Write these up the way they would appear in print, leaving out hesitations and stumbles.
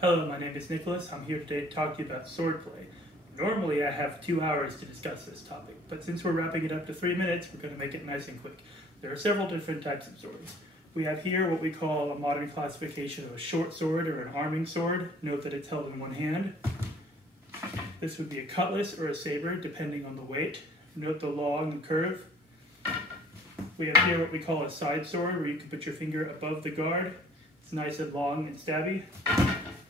Hello, my name is Nicholas. I'm here today to talk to you about swordplay. Normally I have 2 hours to discuss this topic, but since we're wrapping it up to 3 minutes, we're going to make it nice and quick. There are several different types of swords. We have here what we call a modern classification of a short sword or an arming sword. Note that it's held in one hand. This would be a cutlass or a saber, depending on the weight. Note the long and curve. We have here what we call a side sword, where you can put your finger above the guard. It's nice and long and stabby.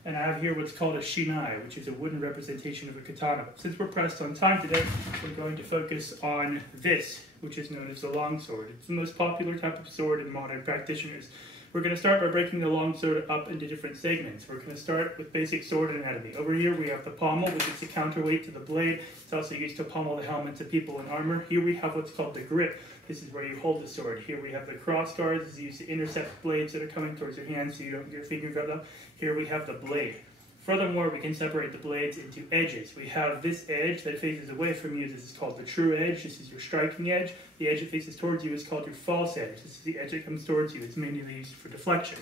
And I have here what's called a shinai, which is a wooden representation of a katana. Since we're pressed on time today, we're going to focus on this, which is known as the longsword. It's the most popular type of sword in modern practitioners. We're going to start by breaking the longsword up into different segments. We're going to start with basic sword anatomy. Over here we have the pommel, which is the counterweight to the blade. It's also used to pommel the helmets of people in armor. Here we have what's called the grip. This is where you hold the sword. Here we have the cross guard. This is used to intercept blades that are coming towards your hand so you don't get your finger cut up. Here we have the blade. Furthermore, we can separate the blades into edges. We have this edge that faces away from you. This is called the true edge. This is your striking edge. The edge that faces towards you is called your false edge. This is the edge that comes towards you. It's mainly used for deflection.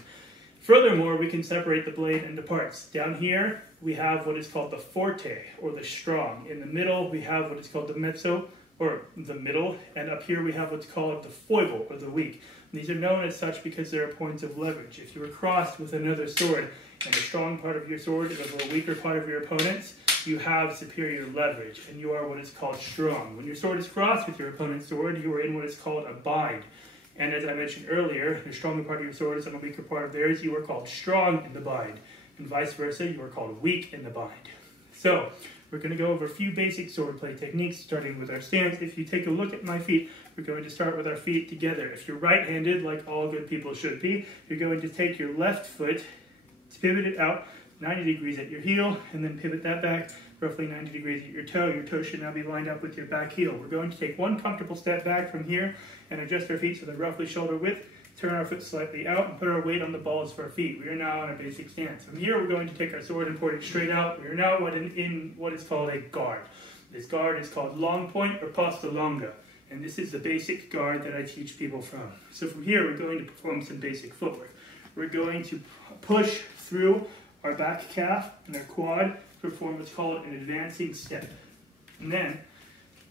Furthermore, we can separate the blade into parts. Down here, we have what is called the forte, or the strong. In the middle, we have what is called the mezzo, or the middle, and up here we have what's called the foible, or the weak. These are known as such because they are points of leverage. If you were crossed with another sword, and the strong part of your sword is over a weaker part of your opponent's, you have superior leverage, and you are what is called strong. When your sword is crossed with your opponent's sword, you are in what is called a bind. And as I mentioned earlier, the stronger part of your sword is on a weaker part of theirs, you are called strong in the bind. And vice versa, you are called weak in the bind. So, we're going to go over a few basic swordplay techniques, starting with our stance. If you take a look at my feet, we're going to start with our feet together. If you're right-handed, like all good people should be, you're going to take your left foot, pivot it out 90 degrees at your heel, and then pivot that back roughly 90 degrees at your toe. Your toe should now be lined up with your back heel. We're going to take one comfortable step back from here and adjust our feet so they're roughly shoulder width. Turn our foot slightly out and put our weight on the balls of our feet. We are now on a basic stance. From here, we're going to take our sword and point it straight out. We are now in what is called a guard. This guard is called long point or posta longa, and this is the basic guard that I teach people from. So from here, we're going to perform some basic footwork. We're going to push through our back calf and our quad to perform what's called an advancing step. And then,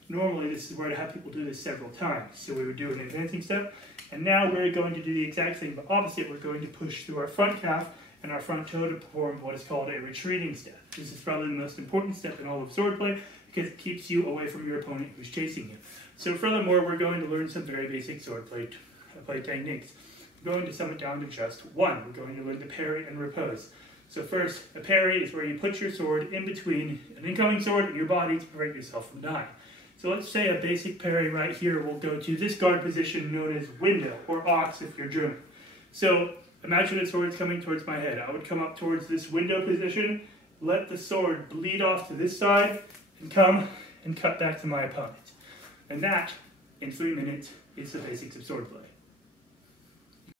normally this is where I have people do this several times. So we would do an advancing step, and now we're going to do the exact thing, but opposite. We're going to push through our front calf and our front toe to perform what is called a retreating step. This is probably the most important step in all of swordplay because it keeps you away from your opponent who's chasing you. So furthermore, we're going to learn some very basic swordplay techniques. We're going to sum it down to just one. We're going to learn the parry and repose. So first, a parry is where you put your sword in between an incoming sword and your body to prevent yourself from dying. So let's say a basic parry right here will go to this guard position known as window, or ox if you're German. So imagine a sword coming towards my head. I would come up towards this window position, let the sword bleed off to this side, and come and cut back to my opponent. And that, in 3 minutes, is the basics of swordplay.